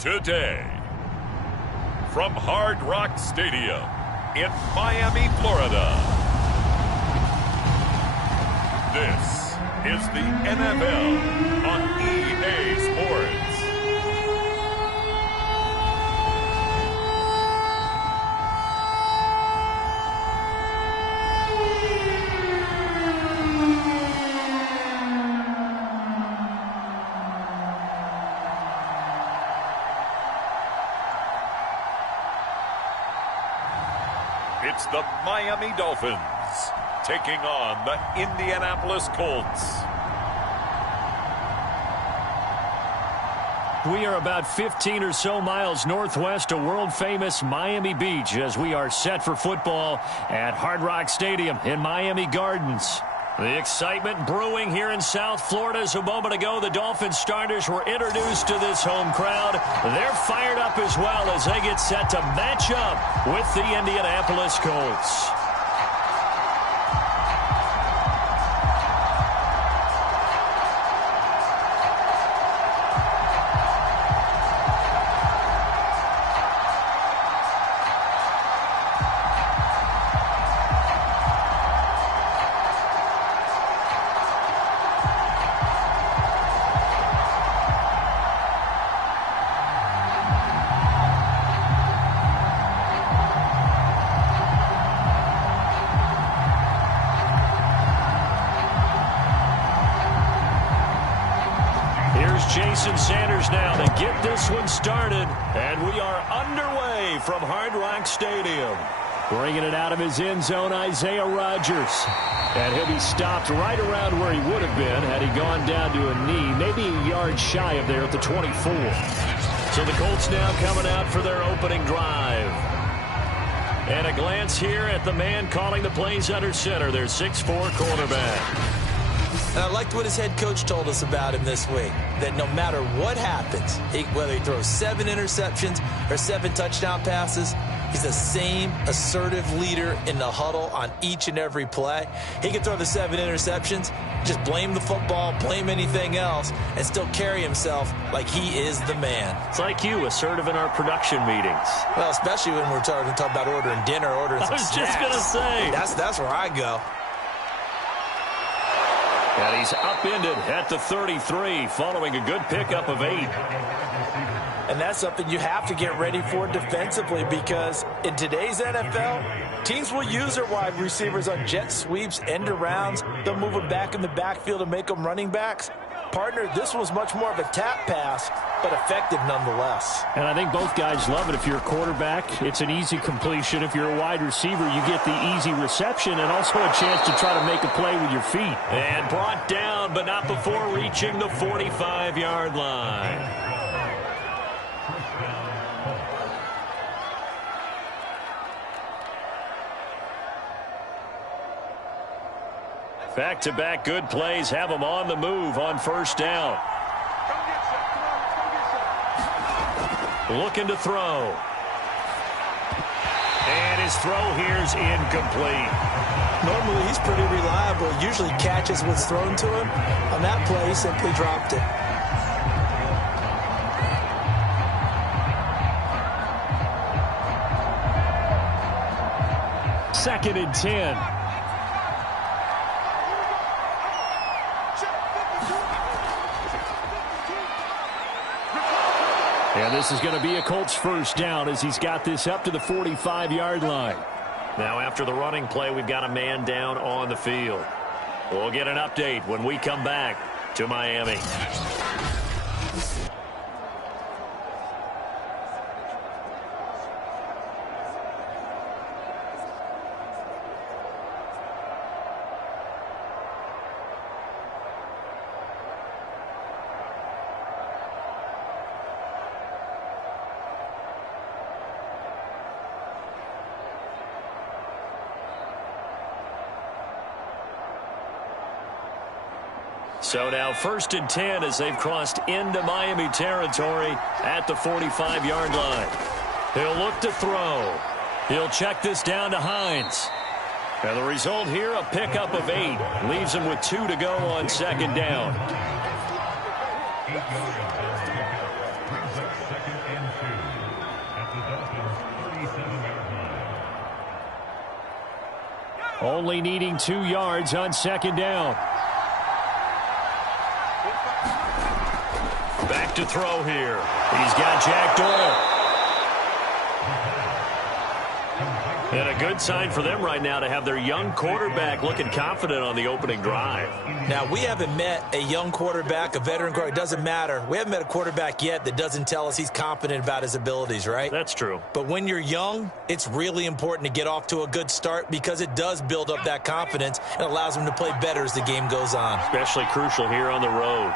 Today, from Hard Rock Stadium in Miami, Florida, this is the NFL on EA Sports. It's the Miami Dolphins taking on the Indianapolis Colts. We are about 15 or so miles northwest of world-famous Miami Beach as we are set for football at Hard Rock Stadium in Miami Gardens. The excitement brewing here in South Florida as a moment ago the Dolphins starters were introduced to this home crowd. They're fired up as well as they get set to match up with the Indianapolis Colts. Jason Sanders now to get this one started, and we are underway from Hard Rock Stadium. Bringing it out of his end zone, Isaiah Rodgers. And he'll be stopped right around where he would have been had he gone down to a knee, maybe a yard shy of there at the 24. So the Colts now coming out for their opening drive. And a glance here at the man calling the plays under center, their 6'4" quarterback. And I liked what his head coach told us about him this week, that no matter what happens, whether he throws 7 interceptions or 7 touchdown passes, he's the same assertive leader in the huddle on each and every play. He can throw the 7 interceptions, just blame the football, blame anything else, and still carry himself like he is the man. It's like you, assertive in our production meetings. Well, especially when we're talking about ordering dinner, ordering some snacks. I was just going to say. That's where I go. And he's upended at the 33 following a good pickup of 8. And that's something you have to get ready for defensively because in today's NFL, teams will use their wide receivers on jet sweeps, end arounds. They'll move them back in the backfield and make them running backs. Partner, this was much more of a tap pass, but effective nonetheless. And I think both guys love it. If you're a quarterback, it's an easy completion. If you're a wide receiver, you get the easy reception and also a chance to try to make a play with your feet. And brought down, but not before reaching the 45-yard line. Back-to-back good plays have them on the move on first down. Looking to throw. And his throw here's incomplete. Normally he's pretty reliable. Usually catches what's thrown to him. On that play, he simply dropped it. Second and 10. And this is going to be a Colts first down as he's got this up to the 45-yard line. Now after the running play, we've got a man down on the field. We'll get an update when we come back to Miami. So now first and 10 as they've crossed into Miami territory at the 45-yard line. He'll look to throw. He'll check this down to Hines. And the result here, a pickup of 8. Leaves him with 2 to go on second down. Brings up 2nd and 2 at the Dolphins' 37-yard line. Only needing 2 yards on 2nd down. Back to throw here. He's got Jack Doyle. And a good sign for them right now to have their young quarterback looking confident on the opening drive. Now, we haven't met a young quarterback, a veteran quarterback. It doesn't matter. We haven't met a quarterback yet that doesn't tell us he's confident about his abilities, right? That's true. But when you're young, it's really important to get off to a good start because it does build up that confidence and allows him to play better as the game goes on. Especially crucial here on the road.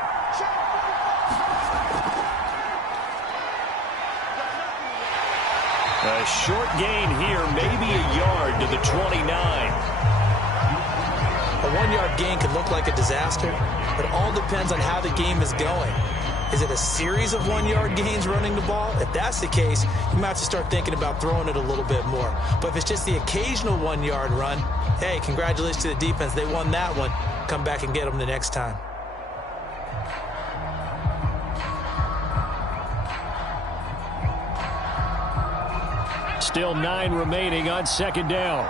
A short gain here, maybe a yard to the 29. A 1-yard gain can look like a disaster, but it all depends on how the game is going. Is it a series of 1-yard gains running the ball? If that's the case, you might have to start thinking about throwing it a little bit more. But if it's just the occasional 1-yard run, hey, congratulations to the defense. They won that one. Come back and get them the next time. Still 9 remaining on 2nd down.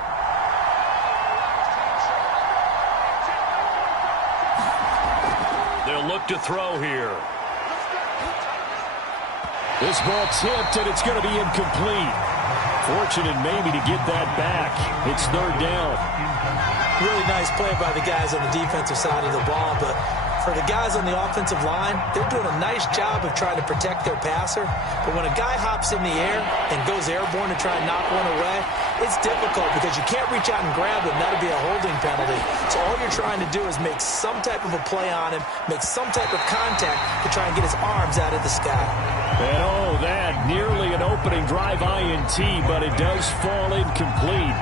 They'll look to throw here. This ball tipped, and it's going to be incomplete. Fortunate maybe to get that back. It's 3rd down. Really nice play by the guys on the defensive side of the ball, but for the guys on the offensive line, they're doing a nice job of trying to protect their passer. But when a guy hops in the air and goes airborne to try and knock one away, it's difficult because you can't reach out and grab him. That'll be a holding penalty. So all you're trying to do is make some type of a play on him, make some type of contact to try and get his arms out of the sky. And oh, that nearly an opening drive INT, but it does fall incomplete.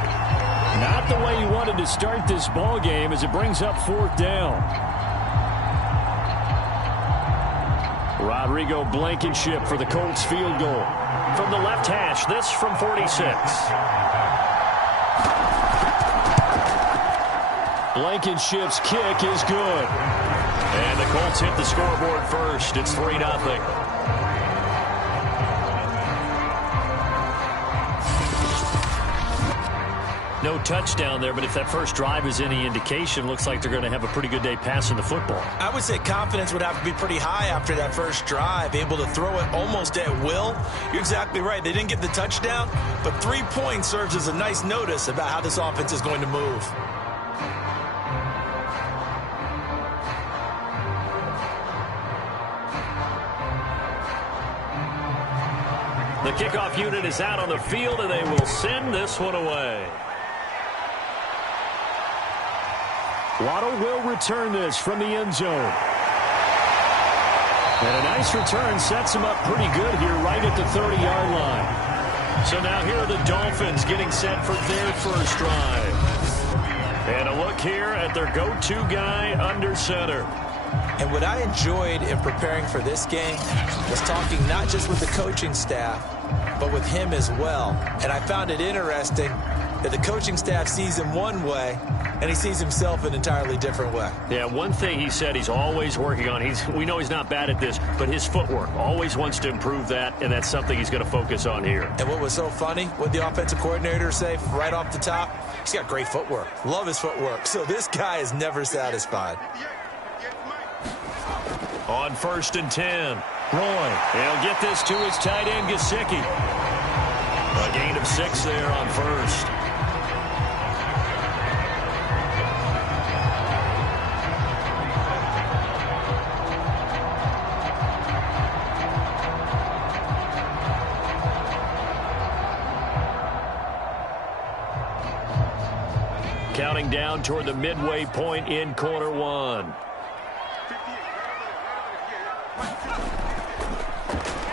Not the way you wanted to start this ball game as it brings up 4th down. Rodrigo Blankenship for the Colts field goal. From the left hash, this from 46. Blankenship's kick is good. And the Colts hit the scoreboard first. It's 3-0. No touchdown there, but if that first drive is any indication, looks like they're going to have a pretty good day passing the football. I would say confidence would have to be pretty high after that first drive, able to throw it almost at will. You're exactly right. They didn't get the touchdown, but 3 points serves as a nice notice about how this offense is going to move. The kickoff unit is out on the field, and they will send this one away. Waddle will return this from the end zone. And a nice return sets him up pretty good here right at the 30-yard line. So now here are the Dolphins getting set for their first drive. And a look here at their go-to guy under center. And what I enjoyed in preparing for this game was talking not just with the coaching staff, but with him as well. And I found it interesting that the coaching staff sees him one way, and he sees himself an entirely different way. Yeah, one thing he said he's always working on, we know he's not bad at this, but his footwork, always wants to improve that, and that's something he's going to focus on here. And what was so funny, what the offensive coordinator say right off the top, he's got great footwork. Love his footwork. So this guy is never satisfied. On 1st and 10, Roy, he'll get this to his tight end, Gesicki. A gain of 6 there on 1st. Counting down toward the midway point in quarter 1.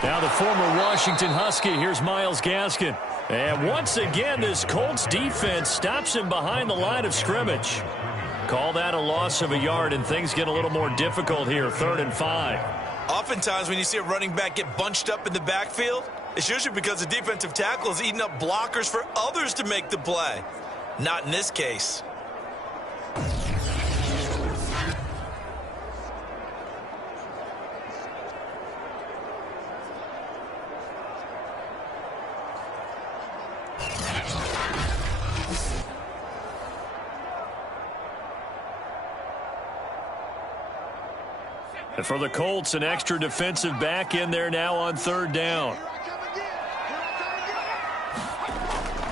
Now the former Washington Husky, here's Myles Gaskin. And once again, this Colts defense stops him behind the line of scrimmage. Call that a loss of a yard, and things get a little more difficult here, 3rd and 5. Oftentimes when you see a running back get bunched up in the backfield, it's usually because the defensive tackle is eating up blockers for others to make the play. Not in this case. And for the Colts, an extra defensive back in there now on third down.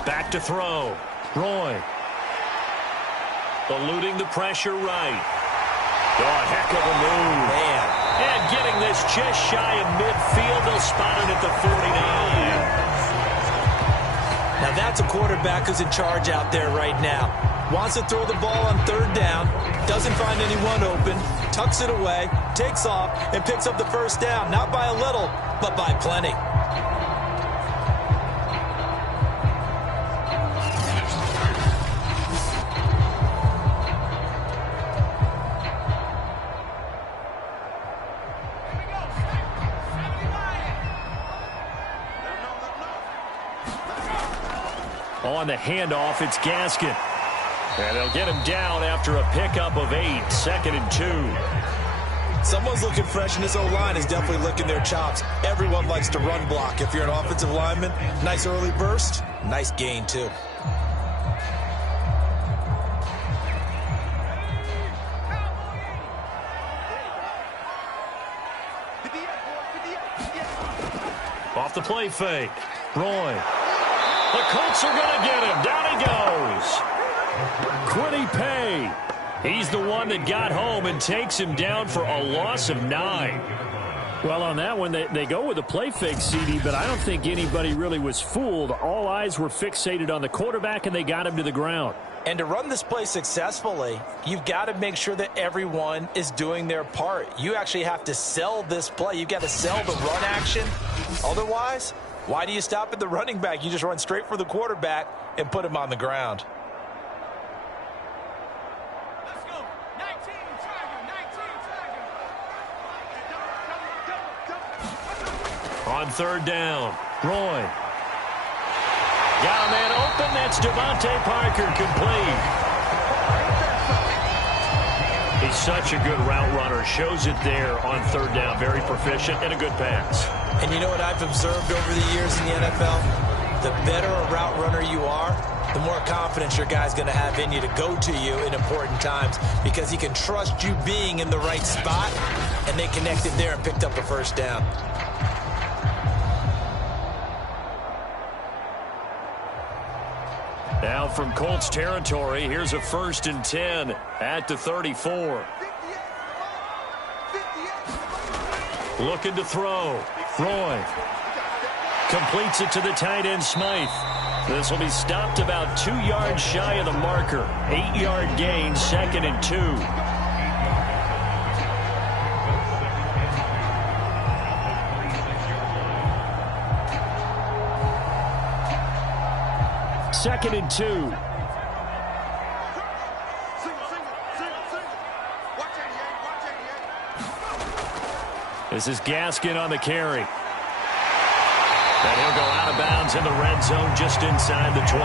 Back to throw. Roy. Eluding the pressure right. Oh, a heck of a move. Man. And getting this just shy of midfield. They'll spot it at the 49. Now that's a quarterback who's in charge out there right now. Wants to throw the ball on third down. Doesn't find anyone open. Tucks it away. Takes off and picks up the first down. Not by a little, but by plenty. On the handoff, it's Gaskin. And they'll get him down after a pickup of 8, 2nd and 2. Someone's looking fresh, and this O-line is definitely licking their chops. Everyone likes to run block. If you're an offensive lineman, nice early burst, nice gain, too. Off the play fake. Roy. The Colts are going to get him. Down he goes. Quiddy Pay. He's the one that got home and takes him down for a loss of 9. Well, on that one, they go with a play fake, CD, but I don't think anybody really was fooled. All eyes were fixated on the quarterback, and they got him to the ground. And to run this play successfully, you've got to make sure that everyone is doing their part. You actually have to sell this play. You've got to sell the run action. Otherwise, why do you stop at the running back? You just run straight for the quarterback and put him on the ground. Let's go. 19, Tiger, 19, Tiger. On third down, Roy. Got a man open. That's Devontae Parker, complete. He's such a good route runner. Shows it there on third down. Very proficient and a good pass. And you know what I've observed over the years in the NFL? The better a route runner you are, the more confidence your guy's going to have in you to go to you in important times because he can trust you being in the right spot, and they connected there and picked up a first down. Now from Colts territory, here's a 1st and 10 at the 34. Looking to throw. Roy completes it to the tight end, Smythe. This will be stopped about 2 yards shy of the marker. 8-yard gain, 2nd and 2. Second and 2. This is Gaskin on the carry. And he'll go out of bounds in the red zone just inside the 20.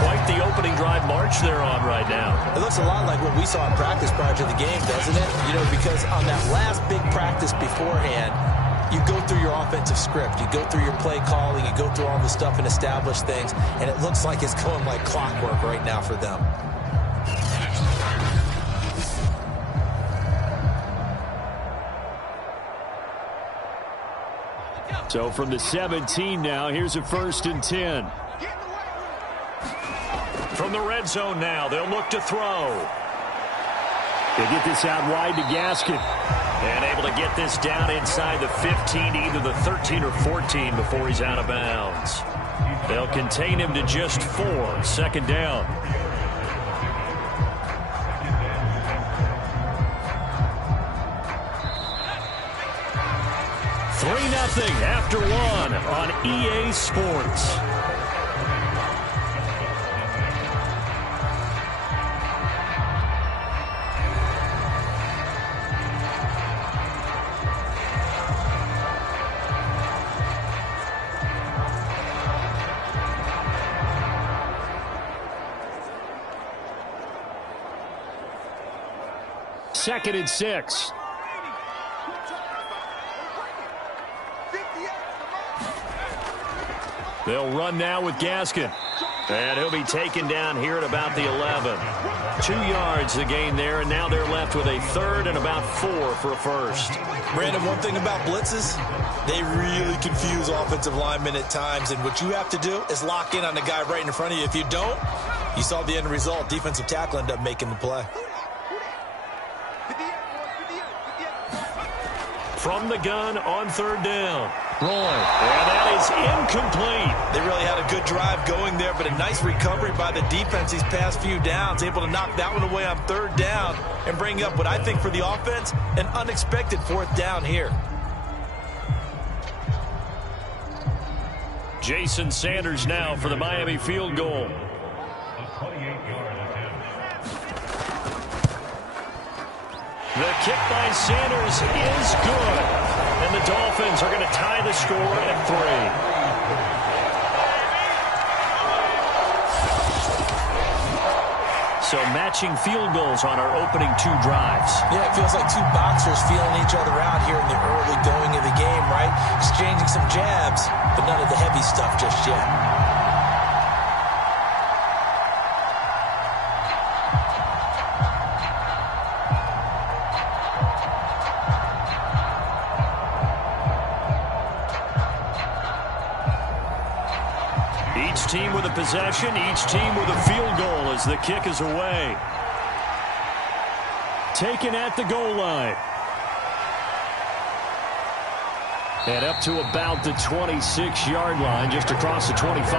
Quite the opening drive march they're on right now. It looks a lot like what we saw in practice prior to the game, doesn't it? You know, because on that last big practice beforehand, you go through your offensive script. You go through your play calling. You go through all the stuff and establish things. And it looks like it's going like clockwork right now for them. So from the 17 now, here's a 1st and 10. From the red zone now, they'll look to throw. They get this out wide to Gaskin. And able to get this down inside the 15, either the 13 or 14 before he's out of bounds. They'll contain him to just 4, 2nd down. Nothing after 1 on EA Sports. Second and 6. They'll run now with Gaskin. And he'll be taken down here at about the 11. 2 yards the gain there, and now they're left with a 3rd and about 4 for a first. Brandon, one thing about blitzes, they really confuse offensive linemen at times, and what you have to do is lock in on the guy right in front of you. If you don't, you saw the end result. Defensive tackle ended up making the play. From the gun on 3rd down. Rolling. And that is incomplete. They really had a good drive going there, but a nice recovery by the defense these past few downs, able to knock that one away on 3rd down and bring up what I think for the offense, an unexpected 4th down here. Jason Sanders now for the Miami field goal. A 28-yard attempt. The kick by Sanders is good. And the Dolphins are going to tie the score at 3. So matching field goals on our opening 2 drives. Yeah, it feels like 2 boxers feeling each other out here in the early going of the game, right? Exchanging some jabs, but none of the heavy stuff just yet. Each team with a possession, each team with a field goal as the kick is away. Taken at the goal line. And up to about the 26-yard line, just across the 25.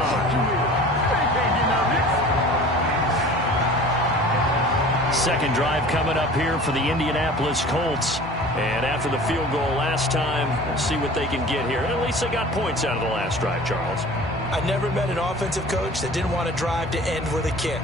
Second drive coming up here for the Indianapolis Colts. And after the field goal last time, we'll see what they can get here. At least they got points out of the last drive, Charles. I never met an offensive coach that didn't want a drive to end with a kick.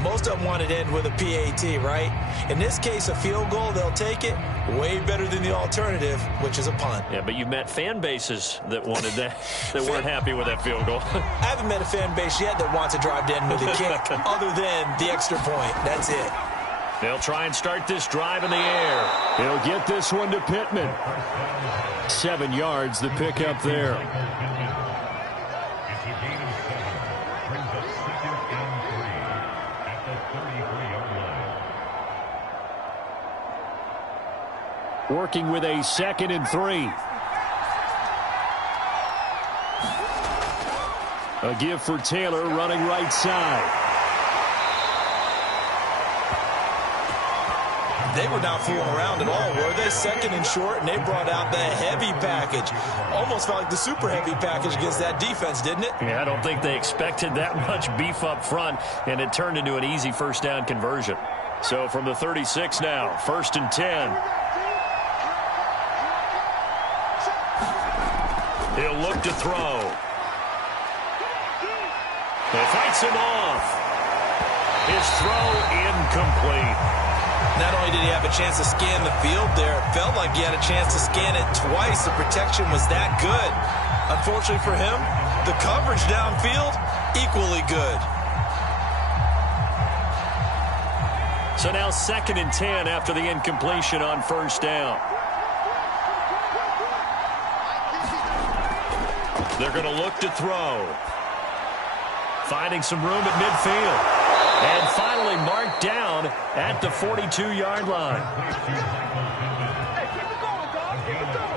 Most of them wanted to end with a PAT, right? In this case, a field goal, they'll take it. Way better than the alternative, which is a punt. Yeah, but you've met fan bases that wanted that, that weren't happy with that field goal. I haven't met a fan base yet that wants a drive to end with a kick, other than the extra point. That's it. They'll try and start this drive in the air. He'll get this one to Pittman. 7 yards, the pickup there. It's a gain of 7. Brings up 2nd and 3 at the 33-yard line. Working with a 2nd and 3. A give for Taylor running right side. They were not fooling around at all, were they? 2nd and short, and they brought out the heavy package. Almost felt like the super heavy package against that defense, didn't it? Yeah, I don't think they expected that much beef up front, and it turned into an easy 1st down conversion. So from the 36 now, 1st and 10. He'll look to throw. He fights him off. His throw incomplete. Not only did he have a chance to scan the field there, it felt like he had a chance to scan it twice. The protection was that good. Unfortunately for him, the coverage downfield, equally good. So now 2nd and 10 after the incompletion on 1st down. They're going to look to throw. Finding some room at midfield. And finally marked down at the 42-yard line. Hey, keep it going, dog. Keep it going.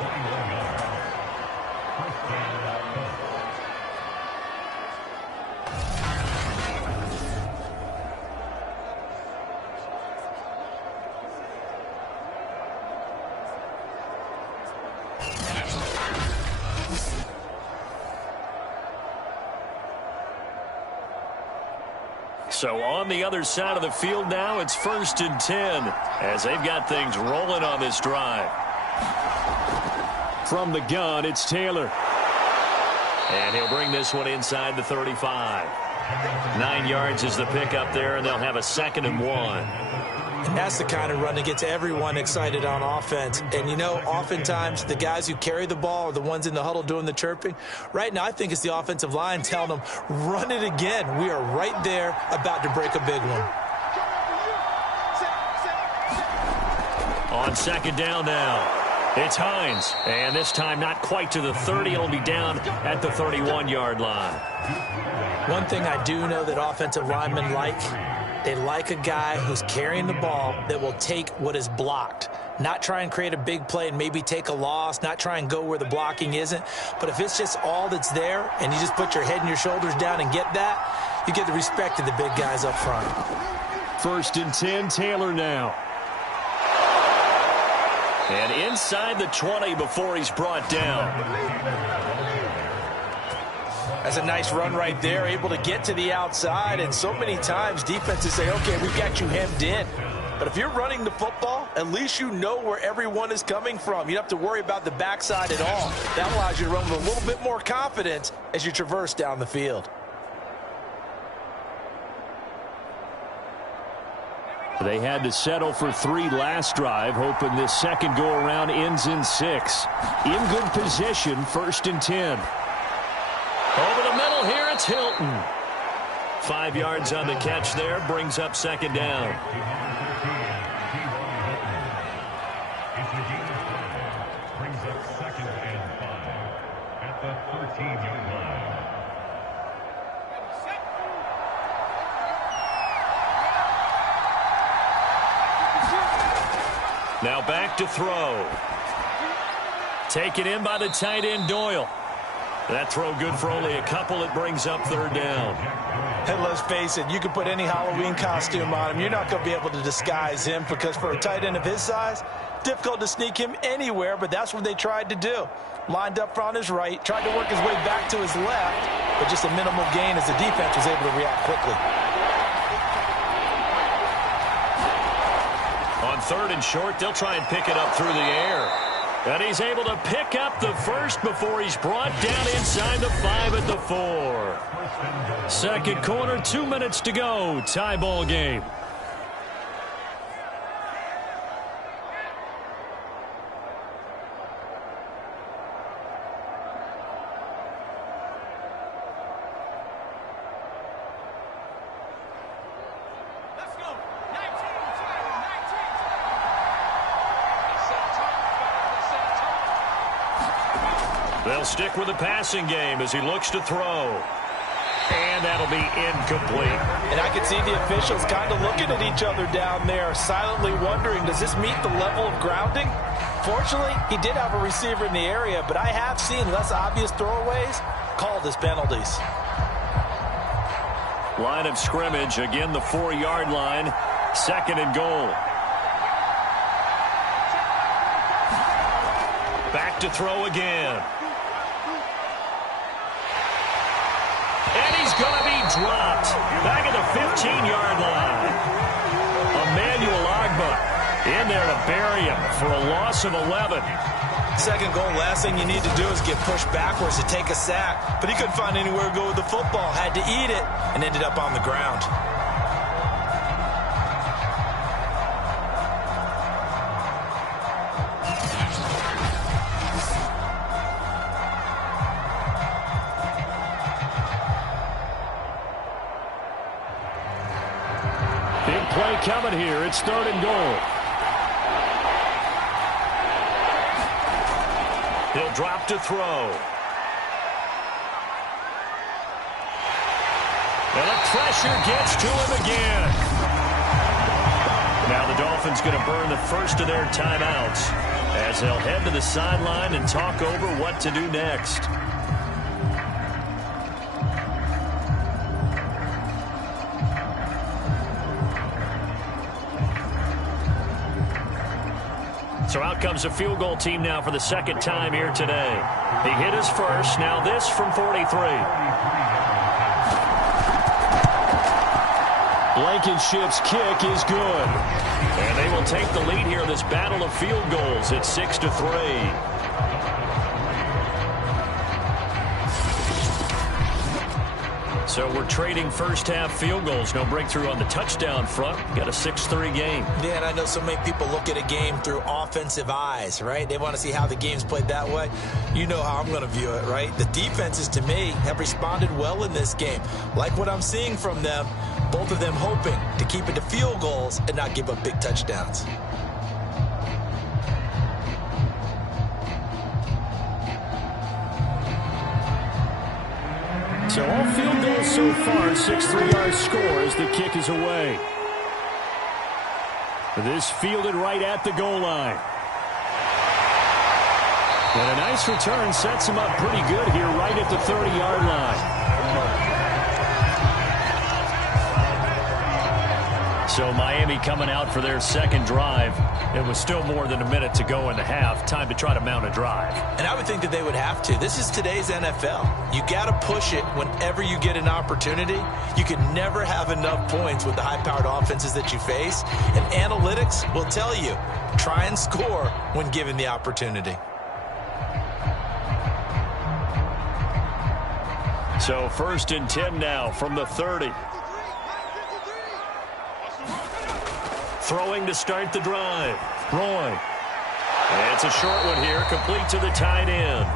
So on the other side of the field now, it's 1st and 10 as they've got things rolling on this drive. From the gun, it's Taylor. And he'll bring this one inside the 35. 9 yards is the pickup there, and they'll have a 2nd and 1. And that's the kind of run that gets everyone excited on offense. And, you know, oftentimes the guys who carry the ball are the ones in the huddle doing the chirping. Right now, I think it's the offensive line telling them, run it again. We are right there about to break a big one. On 2nd down now. It's Hines, and this time not quite to the 30. It'll be down at the 31-yard line. One thing I do know that offensive linemen like, they like a guy who's carrying the ball that will take what is blocked. Not try and create a big play and maybe take a loss, not try and go where the blocking isn't. But if it's just all that's there and you just put your head and your shoulders down and get that, you get the respect of the big guys up front. 1st and 10, Taylor now. And inside the 20 before he's brought down. That's a nice run right there, able to get to the outside. And so many times defenses say, okay, we've got you hemmed in. But if you're running the football, at least you know where everyone is coming from. You don't have to worry about the backside at all. That allows you to run with a little bit more confidence as you traverse down the field. They had to settle for 3 last drive, hoping this second go-around ends in 6. In good position, 1st and 10. Over the middle here, it's Hilton. 5 yards on the catch there, brings up 2nd down. Brings up 2nd and 5 at the 13-yard line. Now back to throw. Taken in by the tight end, Doyle. That throw good for only a couple. It brings up 3rd down. And let's face it, you can put any Halloween costume on him. You're not going to be able to disguise him because for a tight end of his size, difficult to sneak him anywhere, but that's what they tried to do. Lined up on his right, tried to work his way back to his left, but just a minimal gain as the defense was able to react quickly. On 3rd and short, they'll try and pick it up through the air. And he's able to pick up the first before he's brought down inside the 5 at the 4. 2nd quarter, 2 minutes to go. Tie ball game. They'll stick with the passing game as he looks to throw. And that'll be incomplete. And I can see the officials kind of looking at each other down there, silently wondering, does this meet the level of grounding? Fortunately, he did have a receiver in the area, but I have seen less obvious throwaways called as penalties. Line of scrimmage, again the 4-yard line. 2nd and goal. Back to throw again. And he's going to be dropped. Back at the 15-yard line. Emmanuel Agba in there to bury him for a loss of 11. 2nd goal, last thing you need to do is get pushed backwards to take a sack. But he couldn't find anywhere to go with the football. Had to eat it and ended up on the ground. Big play coming here. It's 3rd and goal. He'll drop to throw. And the pressure gets to him again. Now the Dolphins going to burn the first of their timeouts as they'll head to the sideline and talk over what to do next. So out comes a field goal team now for the 2nd time here today. He hit his first. Now this from 43. Blankenship's kick is good. And they will take the lead here in this battle of field goals at 6-3. So we're trading first-half field goals. No breakthrough on the touchdown front. Got a 6-3 game. Yeah, and I know so many people look at a game through offensive eyes, right? They want to see how the game's played that way. You know how I'm going to view it, right? The defenses, to me, have responded well in this game. Like what I'm seeing from them, both of them hoping to keep it to field goals and not give up big touchdowns. So all field goals so far, 6 3-yard score as the kick is away. This fielded right at the goal line. And a nice return sets him up pretty good here right at the 30-yard line. So Miami coming out for their second drive. It was still more than a minute to go in the half. Time to try to mount a drive. And I would think that they would have to. This is today's NFL. You got to push it whenever you get an opportunity. You can never have enough points with the high-powered offenses that you face. And analytics will tell you, try and score when given the opportunity. So 1st and 10 now from the 30. Throwing to start the drive. Roy. It's a short one here, complete to the tight end.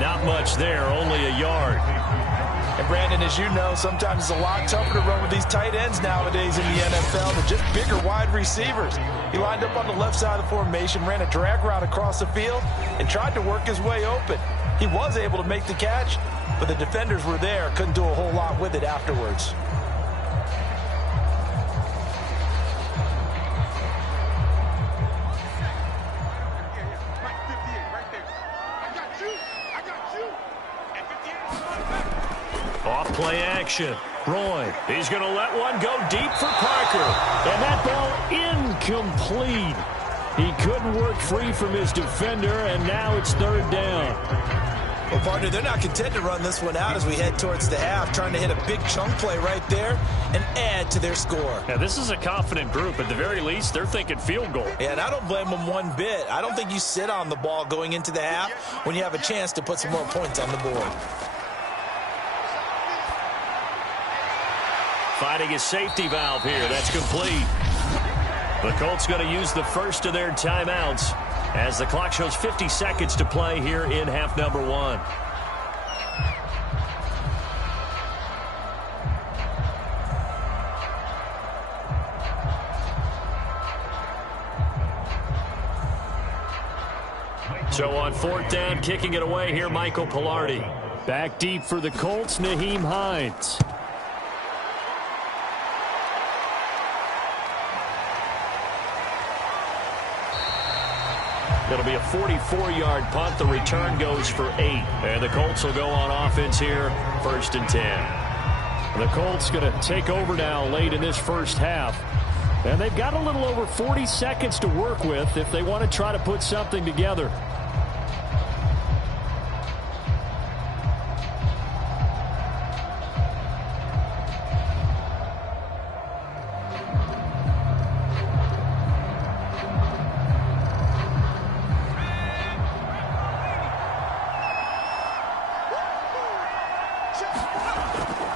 Not much there, only a yard. And Brandon, as you know, sometimes it's a lot tougher to run with these tight ends nowadays in the NFL than just bigger wide receivers. He lined up on the left side of the formation, ran a drag route across the field, and tried to work his way open. He was able to make the catch, but the defenders were there, couldn't do a whole lot with it afterwards. Off-play action. Roy. He's going to let one go deep for Parker. And that ball incomplete. He couldn't work free from his defender, and now it's 3rd down. Well, partner, they're not content to run this one out as we head towards the half, trying to hit a big chunk play right there and add to their score. Now, this is a confident group. At the very least, they're thinking field goal. Yeah, and I don't blame them one bit. I don't think you sit on the ball going into the half when you have a chance to put some more points on the board. Finding a safety valve here. That's complete. The Colts going to use the first of their timeouts as the clock shows 50 seconds to play here in half number 1. So on 4th down, kicking it away here, Michael Pilardi. Back deep for the Colts, Nyheim Hines. It'll be a 44-yard punt. The return goes for 8. And the Colts will go on offense here, 1st and 10. The Colts going to take over now late in this first half. And they've got a little over 40 seconds to work with if they want to try to put something together.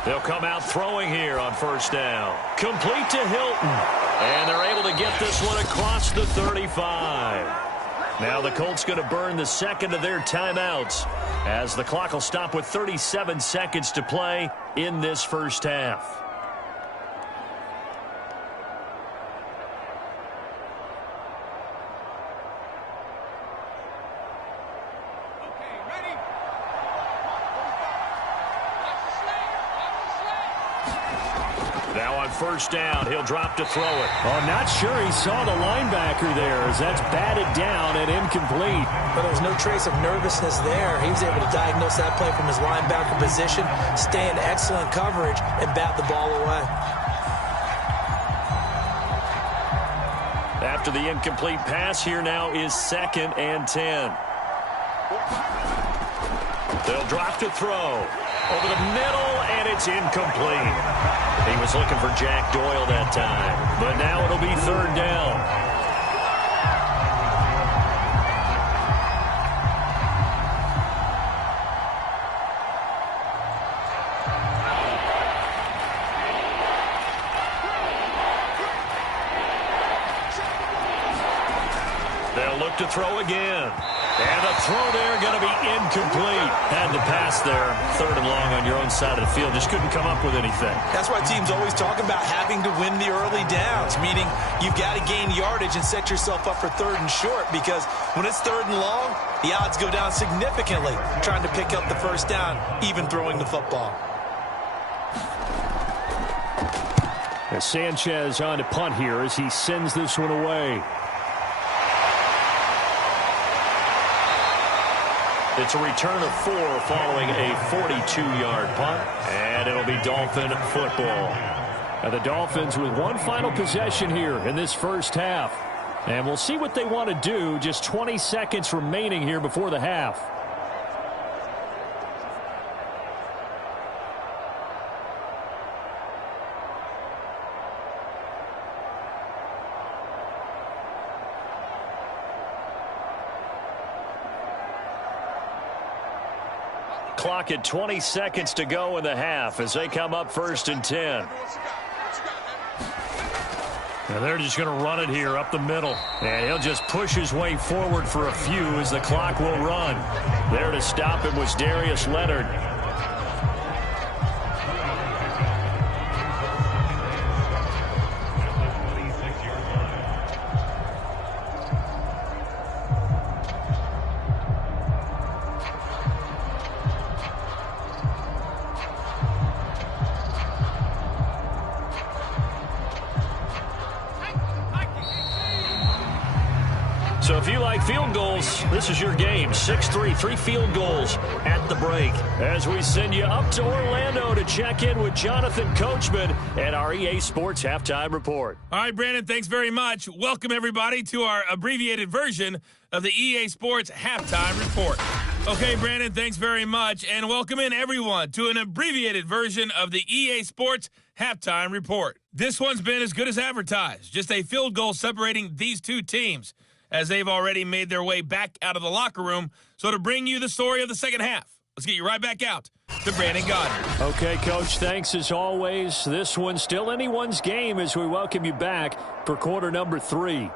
They'll come out throwing here on 1st down. Complete to Hilton. And they're able to get this one across the 35. Now the Colts going to burn the second of their timeouts as the clock will stop with 37 seconds to play in this first half. Now on 1st down, he'll drop to throw it. Oh, not sure he saw the linebacker there as that's batted down and incomplete. But there was no trace of nervousness there. He was able to diagnose that play from his linebacker position, stay in excellent coverage, and bat the ball away. After the incomplete pass, here now is 2nd and 10. They'll drop to throw. Over the middle, and it's incomplete. He was looking for Jack Doyle that time, but now it'll be 3rd down. They'll look to throw again. And the throw there going to be incomplete. Had to pass there, 3rd and long on your own side of the field. Just couldn't come up with anything. That's why teams always talk about having to win the early downs, meaning you've got to gain yardage and set yourself up for 3rd and short, because when it's 3rd and long, the odds go down significantly trying to pick up the 1st down, even throwing the football. As Sanchez on to punt here as he sends this one away. It's a return of 4 following a 42-yard punt, and it'll be Dolphin football. Now the Dolphins with one final possession here in this first half. And we'll see what they want to do. Just 20 seconds remaining here before the half. Clock at 20 seconds to go in the half as they come up 1st and 10. And they're just going to run it here up the middle. And he'll just push his way forward for a few as the clock will run. There to stop him was Darius Leonard. So if you like field goals, this is your game. 6-3, 3 field goals at the break. As we send you up to Orlando to check in with Jonathan Coachman and our EA Sports Halftime Report. All right, Brandon, thanks very much. Welcome, everybody, to our abbreviated version of the EA Sports Halftime Report. Okay, Brandon, thanks very much. And welcome in, everyone, to an abbreviated version of the EA Sports Halftime Report. This one's been as good as advertised. Just a field goal separating these two teams, as they've already made their way back out of the locker room. So to bring you the story of the second half, let's get you right back out to Brandon Goddard. Okay, Coach, thanks as always. This one's still anyone's game as we welcome you back for quarter number 3.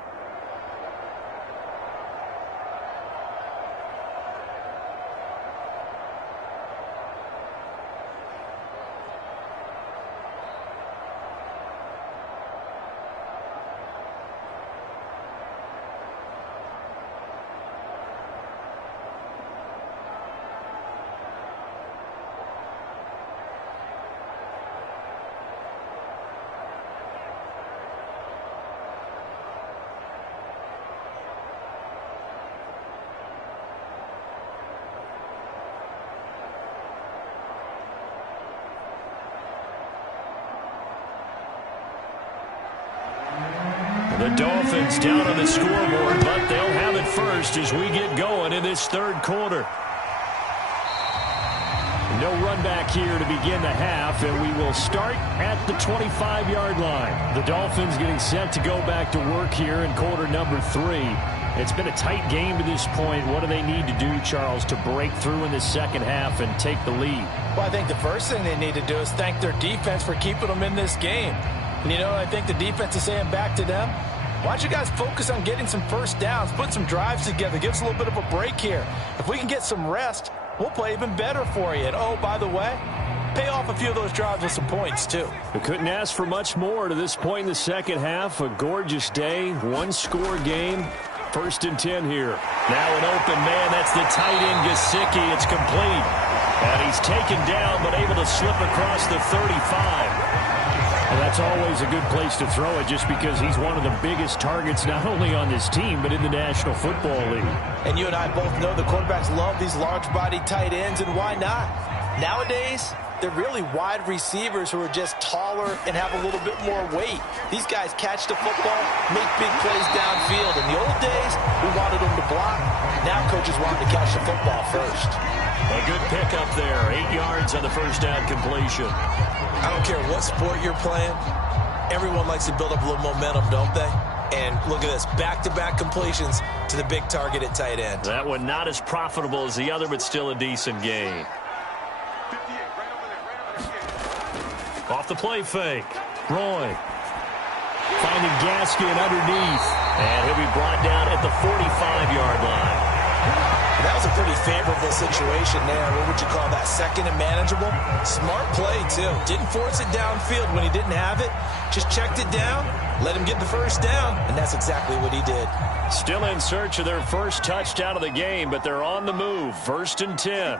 The Dolphins down on the scoreboard, but they'll have it first as we get going in this third quarter. No run back here to begin the half, and we will start at the 25-yard line. The Dolphins getting set to go back to work here in quarter number 3. It's been a tight game to this point. What do they need to do, Charles, to break through in the second half and take the lead? Well, I think the first thing they need to do is thank their defense for keeping them in this game. And, you know, I think the defense is saying back to them, why don't you guys focus on getting some first downs, put some drives together, give us a little bit of a break here. If we can get some rest, we'll play even better for you. And, oh, by the way, pay off a few of those drives with some points, too. We couldn't ask for much more to this point in the second half. A gorgeous day, one-score game. 1st and 10 here. Now an open man. That's the tight end, Gesicki. It's complete. And he's taken down, but able to slip across the 35. And that's always a good place to throw it just because he's one of the biggest targets not only on this team but in the National Football League. And you and I both know the quarterbacks love these large-bodied tight ends, and why not? Nowadays, they're really wide receivers who are just taller and have a little bit more weight. These guys catch the football, make big plays downfield. In the old days, we wanted them to block. Now coaches want them to catch the football first. A good pickup there. 8 yards on the first down completion. I don't care what sport you're playing. Everyone likes to build up a little momentum, don't they? And look at this, back-to-back completions to the big target at tight end. That one not as profitable as the other, but still a decent gain. Off the play fake. Roy finding Gaskin underneath. And he'll be brought down at the 45-yard line. That was a pretty favorable situation there. What would you call that? Second and manageable? Smart play, too. Didn't force it downfield when he didn't have it. Just checked it down, let him get the first down, and that's exactly what he did. Still in search of their first touchdown of the game, but they're on the move. 1st and 10.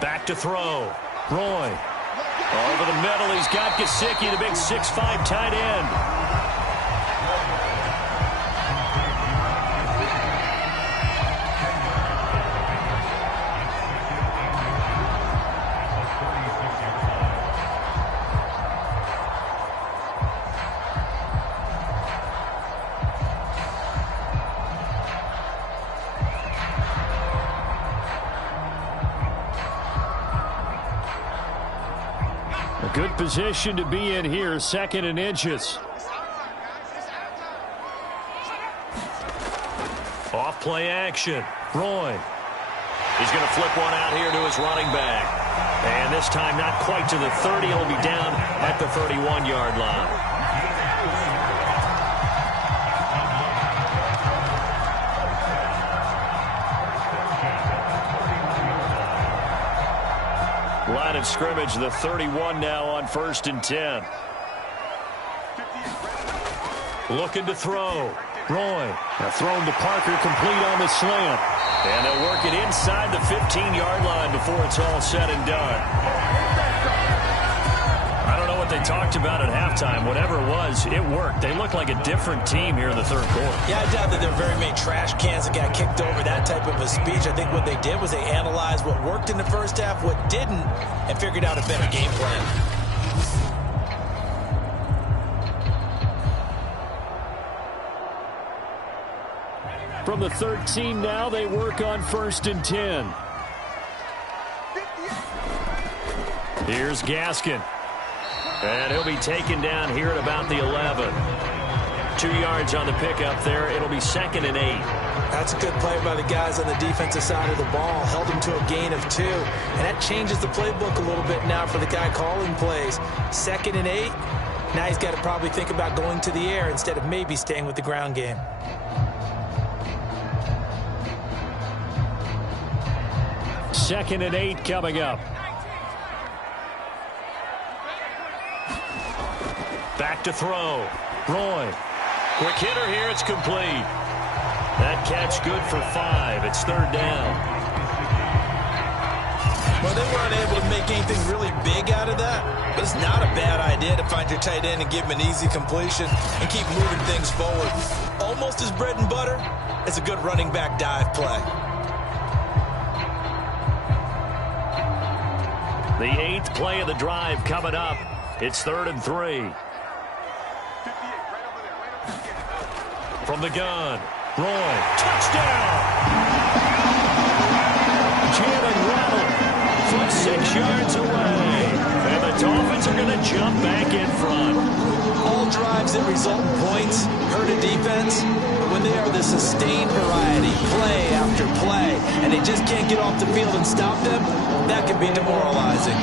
Back to throw. Roy. Over the middle, he's he's got Gesicki, the big 6'5" tight end. A good position to be in here, 2nd and inches. Off play action. Roy. He's going to flip one out here to his running back. And this time not quite to the 30. He'll be down at the 31-yard line. Line of scrimmage, the 31 now on 1st and 10. Looking to throw. Roy. Thrown to Parker, complete on the slant. And they'll work it inside the 15-yard line before it's all said and done. I don't know what they talked about at halftime. Whatever it was, it worked. They look like a different team here in the 3rd quarter. Yeah, I doubt that there were very many trash cans that got kicked over, that type of a speech. I think what they did was they analyzed what worked in the first half, what didn't, and figured out a better game plan. From the 13 now, they work on 1st and 10. Here's Gaskin. And he'll be taken down here at about the 11. 2 yards on the pickup there. It'll be 2nd and 8. That's a good play by the guys on the defensive side of the ball. Held him to a gain of 2. And that changes the playbook a little bit now for the guy calling plays. 2nd and 8. Now he's got to probably think about going to the air instead of maybe staying with the ground game. Second and 8 coming up. Back to throw. Roy. Quick hitter here. It's complete. That catch good for 5. It's 3rd down. Well, they weren't able to make anything really big out of that, but it's not a bad idea to find your tight end and give him an easy completion and keep moving things forward. Almost as bread and butter as a good running back dive play. The 8th play of the drive coming up. It's 3rd and 3. From the gun, Roy, touchdown! Jam and rattle from 6 yards away. And the Dolphins are going to jump back in front. All drives that result in points hurt a defense, but when they are the sustained variety, play after play, and they just can't get off the field and stop them, that can be demoralizing.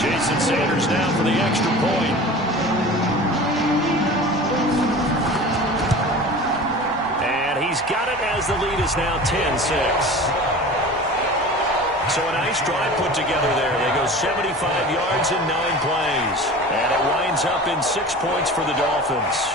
Jason Sanders now for the extra point. And he's got it as the lead is now 10-6. So a nice drive put together there. They go 75 yards in 9 plays. And it winds up in 6 points for the Dolphins.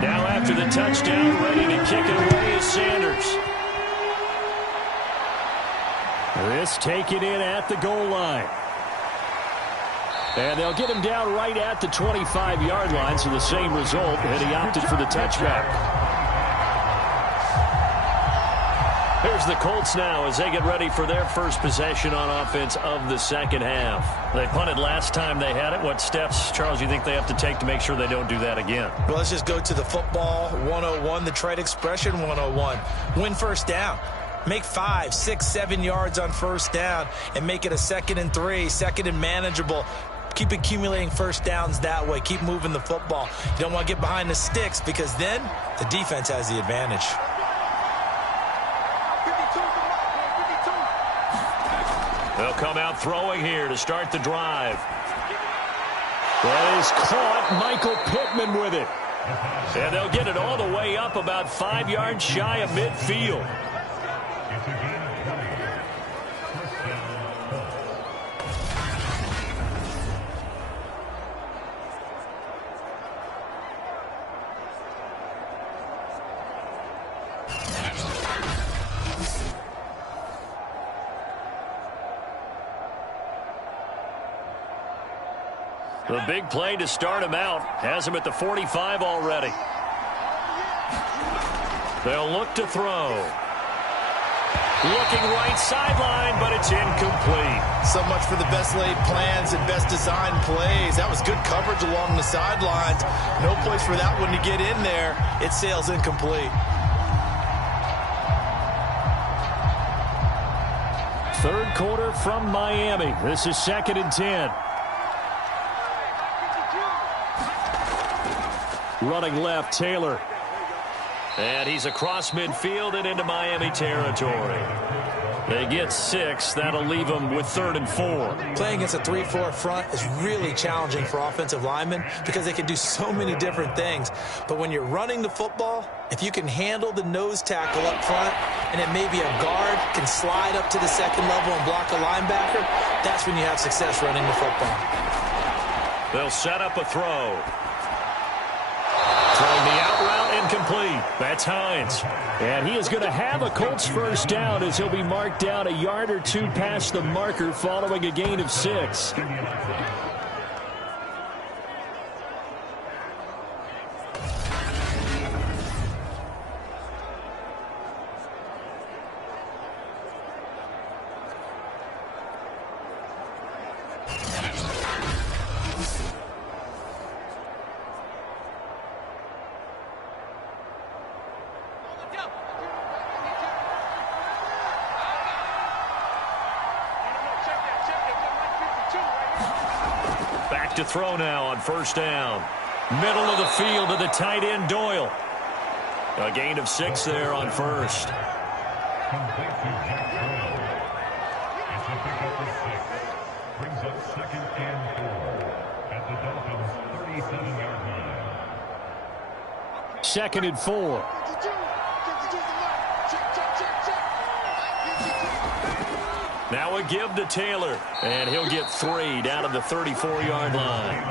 Now after the touchdown, ready to kick it away is Sanders. This taken in at the goal line. And they'll get him down right at the 25-yard line, so the same result, and he opted for the touchback. Here's the Colts now as they get ready for their first possession on offense of the second half. They punted last time they had it. What steps, Charles, you think they have to take to make sure they don't do that again? Well, let's just go to the football 101, the trade expression 101. Win first down. Make 5, 6, 7 yards on first down and make it a 2nd and 3, 2nd and manageable. Keep accumulating first downs that way. Keep moving the football. You don't want to get behind the sticks because then the defense has the advantage. They'll come out throwing here to start the drive. That is caught. Michael Pittman with it. And they'll get it all the way up about 5 yards shy of midfield. It's a gain of 3. First down, Colts. The big play to start him out has him at the 45 already. They'll look to throw. Looking right sideline, but it's incomplete. So much for the best laid plans and best designed plays. That was good coverage along the sidelines. No place for that one to get in there. It sails incomplete. Third quarter from Miami. This is 2nd and 10. Running left, Taylor. And he's across midfield and into Miami territory. They get 6. That'll leave them with 3rd and 4. Playing against a 3-4 front is really challenging for offensive linemen because they can do so many different things. But when you're running the football, if you can handle the nose tackle up front and then maybe a guard can slide up to the 2nd level and block a linebacker, that's when you have success running the football. They'll set up a throw. Throwing the out route incomplete. That's Hines. And he is going to have a Colts first down as he'll be marked down a yard or 2 past the marker following a gain of 6. Back to throw now on first down. Middle of the field to the tight end, Doyle. A gain of 6 there on first. Complete to Jack Doyle. It's a pickup of 6. Brings up 2nd and 4 at the Dolphins' 37-yard line. 2nd and 4. Now a give to Taylor, and he'll get 3 down to the 34-yard line.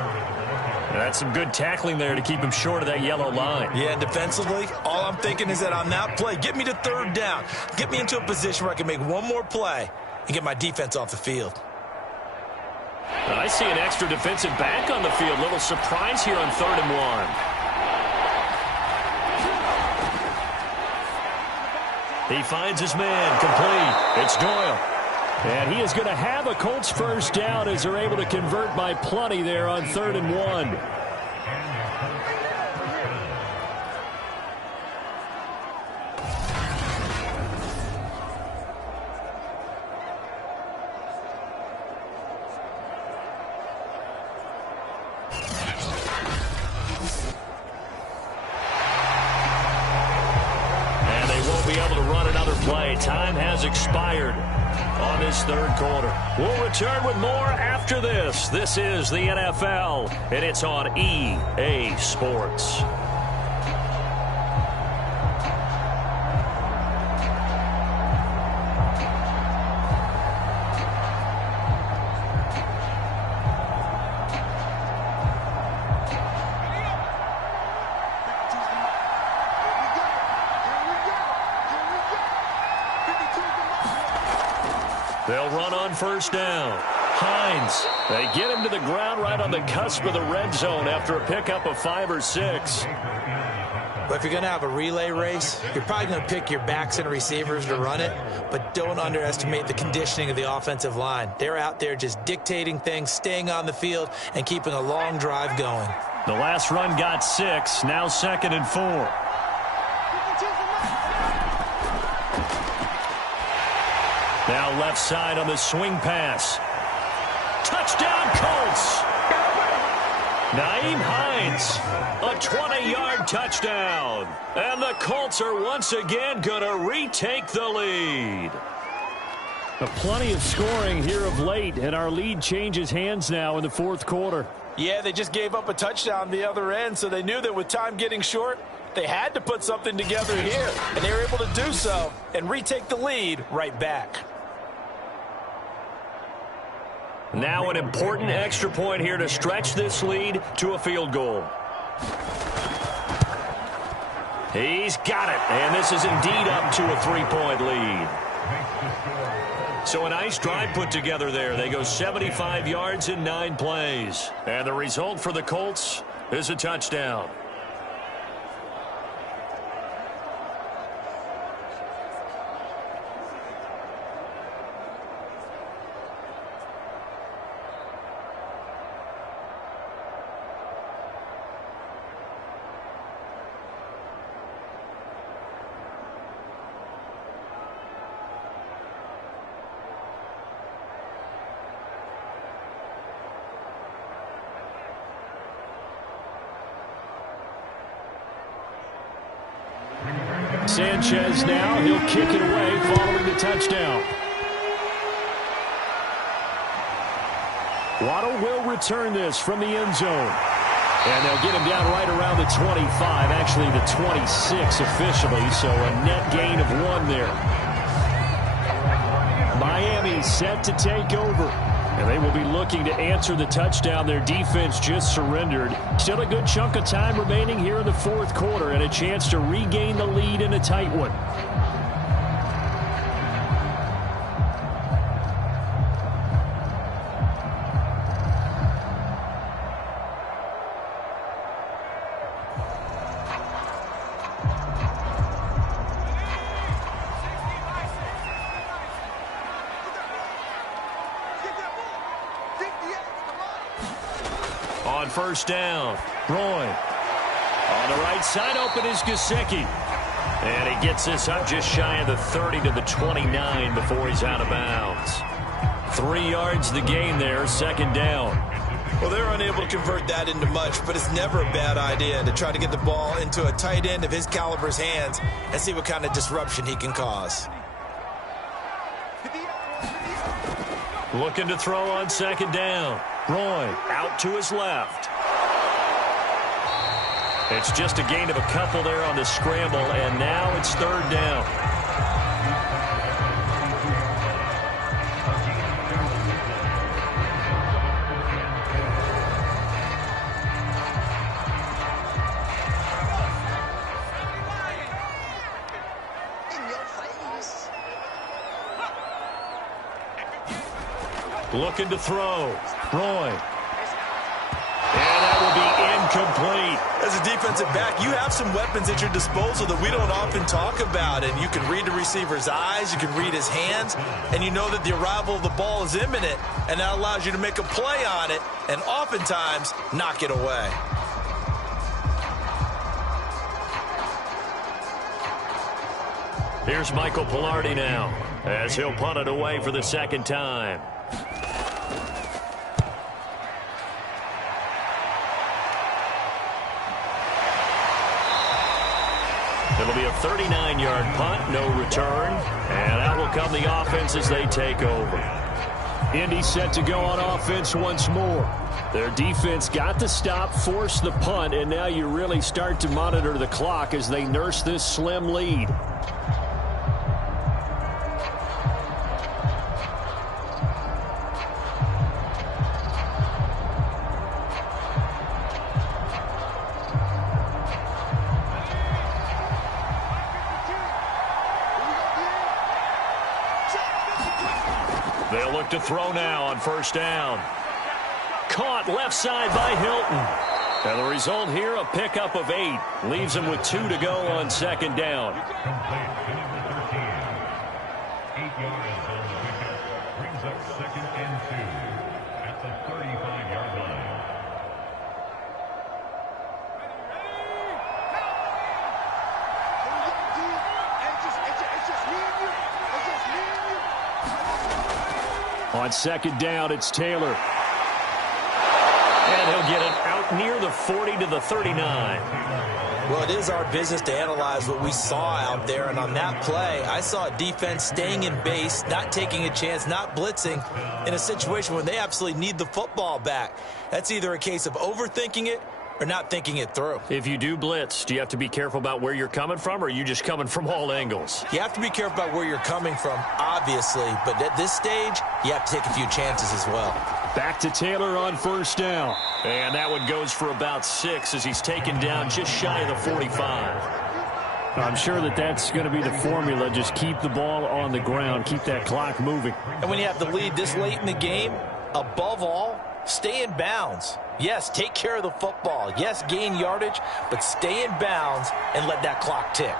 That's some good tackling there to keep him short of that yellow line. Yeah, and defensively, all I'm thinking is that on that play, get me to 3rd down. Get me into a position where I can make one more play and get my defense off the field. I see an extra defensive back on the field. Little surprise here on 3rd and 1. He finds his man, complete. It's Doyle. And he is going to have a Colts first down as they're able to convert by plenty there on 3rd and 1. And they won't be able to run another play. Time has expired on this 3rd quarter. We'll return with more after this. This is the NFL, and it's on EA Sports. They'll run on first down. Hines, they get him to the ground right on the cusp of the red zone after a pickup of 5 or 6. But if you're going to have a relay race, you're probably going to pick your backs and receivers to run it, but don't underestimate the conditioning of the offensive line. They're out there just dictating things, staying on the field, and keeping a long drive going. The last run got 6, now 2nd and 4. Now left side on the swing pass. Touchdown, Colts! Nyheim Hines, a 20-yard touchdown. And the Colts are once again going to retake the lead. Plenty of scoring here of late, and our lead changes hands now in the fourth quarter. Yeah, they just gave up a touchdown the other end, so they knew that with time getting short, they had to put something together here. And they were able to do so and retake the lead right back. Now an important extra point here to stretch this lead to a field goal. He's got it, and this is indeed up to a 3-point lead. So a nice drive put together there. They go 75 yards in 9 plays. And the result for the Colts is a touchdown. Sanchez now, he'll kick it away following the touchdown. Waddle will return this from the end zone. And they'll get him down right around the 25, actually the 26 officially, so a net gain of 1 there. Miami set to take over. And they will be looking to answer the touchdown their defense just surrendered. Still a good chunk of time remaining here in the fourth quarter and a chance to regain the lead in a tight one. On first down, Roy. On the right side, open is Gesicki. And he gets this up just shy of the 30 to the 29 before he's out of bounds. 3 yards the gain there, second down. Well, they're unable to convert that into much, but it's never a bad idea to try to get the ball into a tight end of his caliber's hands and see what kind of disruption he can cause. Looking to throw on second down. Roy out to his left. It's just a gain of a couple there on the scramble, and now it's third down. Looking to throw. Roy. And that will be incomplete. As a defensive back, you have some weapons at your disposal that we don't often talk about. And you can read the receiver's eyes, you can read his hands, and you know that the arrival of the ball is imminent. And that allows you to make a play on it and oftentimes knock it away. Here's Michael Pilardi now as he'll punt it away for the second time. It'll be a 39-yard punt, no return, and out will come the offense as they take over. Indy set to go on offense once more. Their defense got the stop, forced the punt, and now you really start to monitor the clock as they nurse this slim lead. They'll look to throw now on first down. Caught left side by Hilton. And the result here, a pickup of 8. Leaves him with 2 to go on second down. Complete to number 13. 8 yards on the pickup. Brings up second and 2 at the 35-yard line. On second down, it's Taylor. And he'll get it out near the 40 to the 39. Well, it is our business to analyze what we saw out there, and on that play, I saw a defense staying in base, not taking a chance, not blitzing in a situation when they absolutely need the football back. That's either a case of overthinking it or not thinking it through. If you do blitz, do you have to be careful about where you're coming from, or are you just coming from all angles? You have to be careful about where you're coming from, obviously, but at this stage, you have to take a few chances as well. Back to Taylor on first down. And that one goes for about 6 as he's taken down just shy of the 45. I'm sure that's going to be the formula. Just keep the ball on the ground. Keep that clock moving. And when you have the lead this late in the game, above all, stay in bounds. Yes, take care of the football. Yes, gain yardage, but stay in bounds and let that clock tick.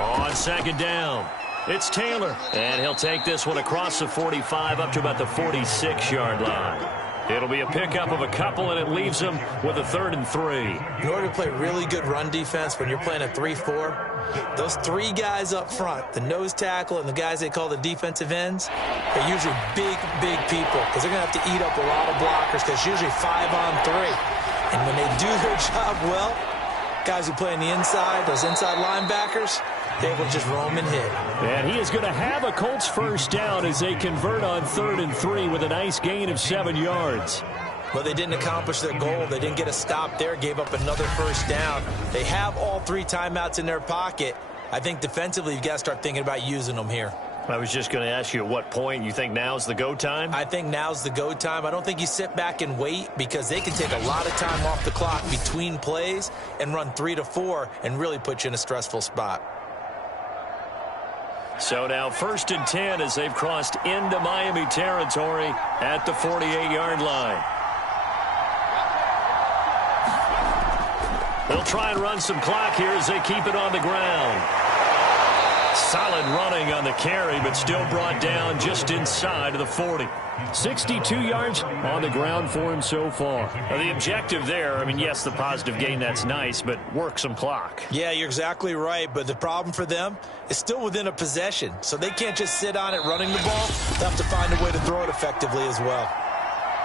On second down, it's Taylor. And he'll take this one across the 45 up to about the 46-yard line. It'll be a pickup of a couple, and it leaves him with a 3rd and 3. In order to play really good run defense when you're playing a 3-4, those 3 guys up front, the nose tackle and the guys they call the defensive ends, they're usually big people because they're going to have to eat up a lot of blockers because it's usually 5-on-3. And when they do their job well, guys who play on the inside, those inside linebackers, they will just roam and hit. And he is going to have a Colts first down as they convert on 3rd and 3 with a nice gain of 7 yards. Well, they didn't accomplish their goal. They didn't get a stop there, gave up another first down. They have all 3 timeouts in their pocket. I think defensively you've got to start thinking about using them here. I was just going to ask you at what point you think now's the go time? I think now's the go time. I don't think you sit back and wait because they can take a lot of time off the clock between plays and run 3 to 4 and really put you in a stressful spot. So now 1st and 10 as they've crossed into Miami territory at the 48-yard line. They'll try and run some clock here as they keep it on the ground. Solid running on the carry, but still brought down just inside of the 40. 62 yards on the ground for him so far. Now the objective there, I mean, yes, the positive gain, that's nice, but work some clock. Yeah, you're exactly right, but the problem for them is still within a possession, so they can't just sit on it running the ball. They'll have to find a way to throw it effectively as well.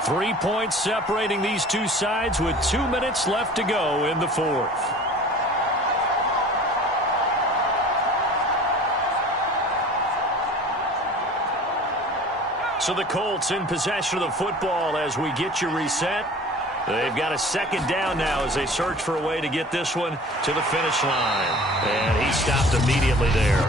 3 points separating these two sides with 2 minutes left to go in the 4th. So the Colts in possession of the football as we get you reset. They've got a 2nd down now as they search for a way to get this one to the finish line. And he stopped immediately there.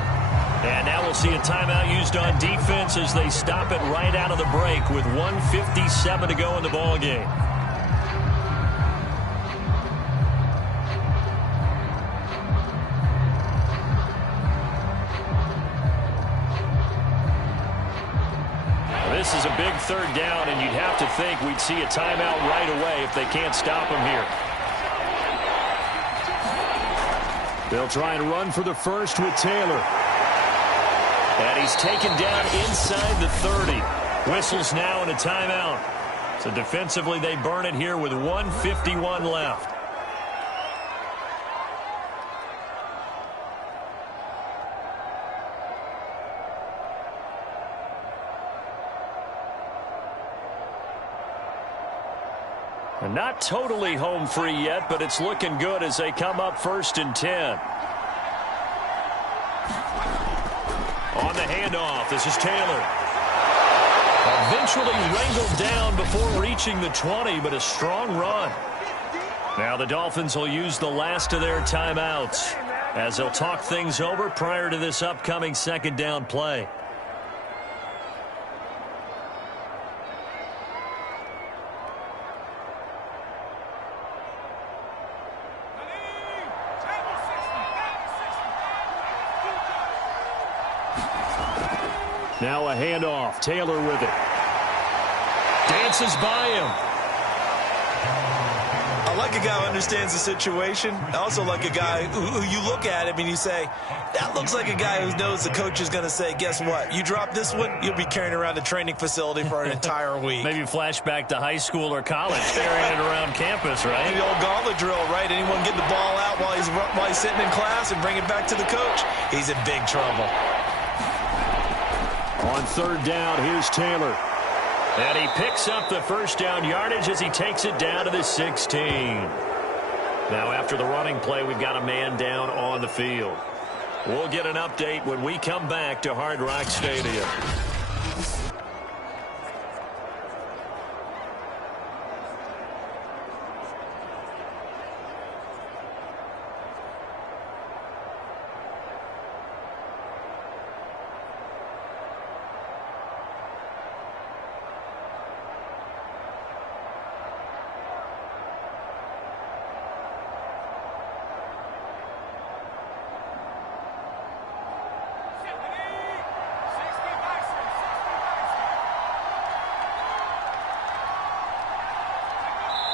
And now we'll see a timeout used on defense as they stop it right out of the break with 1:57 to go in the ballgame. This is a big 3rd down, and you'd have to think we'd see a timeout right away if they can't stop him here. They'll try and run for the first with Taylor. And he's taken down inside the 30. Whistles now and a timeout. So defensively, they burn it here with 1:51 left. Not totally home free yet, but it's looking good as they come up 1st and 10. On the handoff, this is Taylor. Eventually wrangled down before reaching the 20, but a strong run. Now the Dolphins will use the last of their timeouts as they'll talk things over prior to this upcoming 2nd down play. Now a handoff. Taylor with it. Dances by him. I like a guy who understands the situation. I also like a guy who you look at him and you say, that looks like a guy who knows the coach is going to say, guess what? You drop this one, you'll be carrying around a training facility for an entire week. Maybe flashback to high school or college, carrying it around campus, right? The old gauntlet drill, right? Anyone get the ball out while he's sitting in class and bring it back to the coach? He's in big trouble. On third down, here's Taylor. And he picks up the first down yardage as he takes it down to the 16. Now, after the running play, we've got a man down on the field. We'll get an update when we come back to Hard Rock Stadium.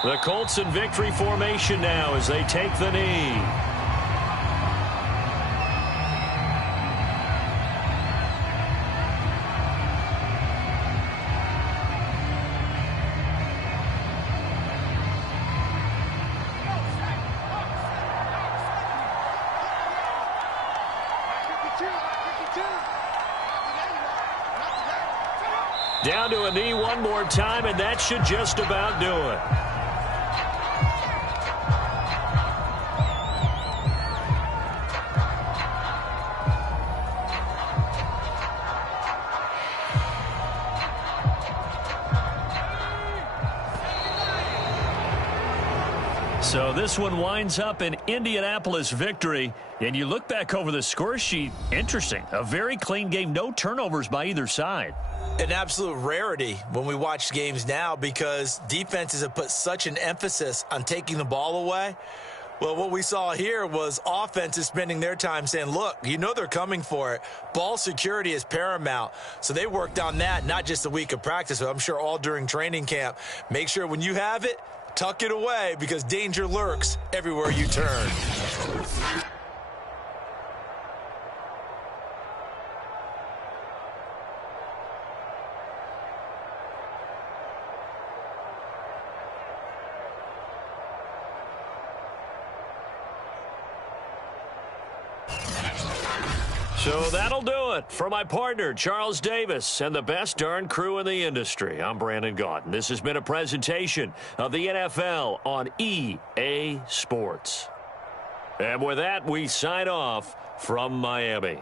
The Colts in victory formation now as they take the knee. Down to a knee one more time, and that should just about do it. So this one winds up an Indianapolis victory. And you look back over the score sheet, interesting. A very clean game, no turnovers by either side. An absolute rarity when we watch games now because defenses have put such an emphasis on taking the ball away. Well, what we saw here was offenses spending their time saying, look, you know they're coming for it. Ball security is paramount. So they worked on that, not just a week of practice, but I'm sure all during training camp. Make sure when you have it, tuck it away because danger lurks everywhere you turn. So that'll do it for my partner, Charles Davis, and the best darn crew in the industry. I'm Brandon Gaudin. This has been a presentation of the NFL on EA Sports. And with that, we sign off from Miami.